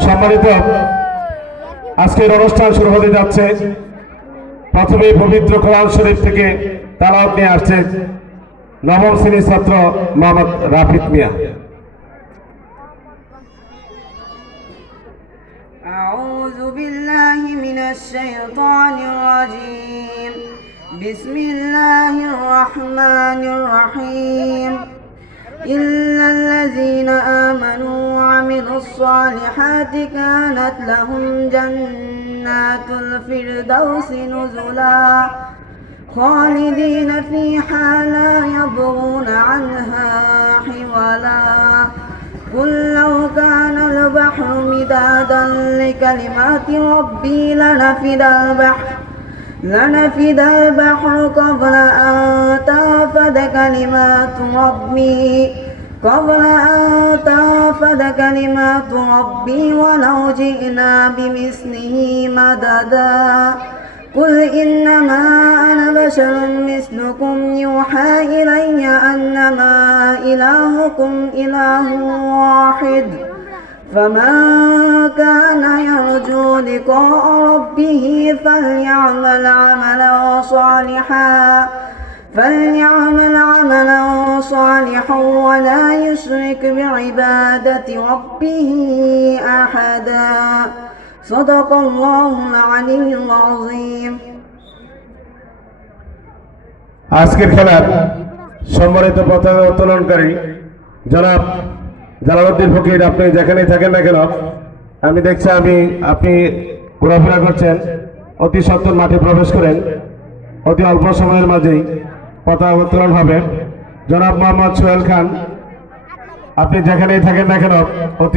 সম্মানিত, আজকের অনুষ্ঠান শুরু হতে যাচ্ছে। প্রথমে পবিত্র কোরআন শরীফ থেকে তেলাওয়াত নিয়ে আসছে নবম শ্রেণীর ছাত্র মোহাম্মদ রাফিদ মিয়া। أعوذ بالله من الشيطان الرجيم. بسم الله الرحمن الرحيم. إلا الذين آمنوا وعملوا الصالحات كانت لهم جنات الفردوس نزلا خالدين فيها لا يبغون عنها حولا. قل لو كان البحر مدادا لكلمات ربي لنفد البحر قبل أن تنفد كلمات ربي ولو جئنا بمثله مددا. قل إنما أنا بشر مثلكم يوحى إلي أنما إلهكم إله واحد فمن كان يرجو لقاء ربه فليعمل عملا صالحا ولا يشرك بعبادة ربه أحدا. صدق الله العلي العظيم. আজকের খেলার সম্মানিত পতাকা উত্তোলনকারী জনাব জালালউদ্দিন ফকির, আপনি যেখানেই থাকেন না কেন, আমি দেখছি আপনি ঘোরাফেরা করছেন, অতি সত্বর মাঠে প্রবেশ করেন। অতি অল্প সময়ের মাঝেই পতাকা উত্তোলন হবে। জনাব মোহাম্মদ সোহেল খান, আপনি যেখানেই থাকেন না কেন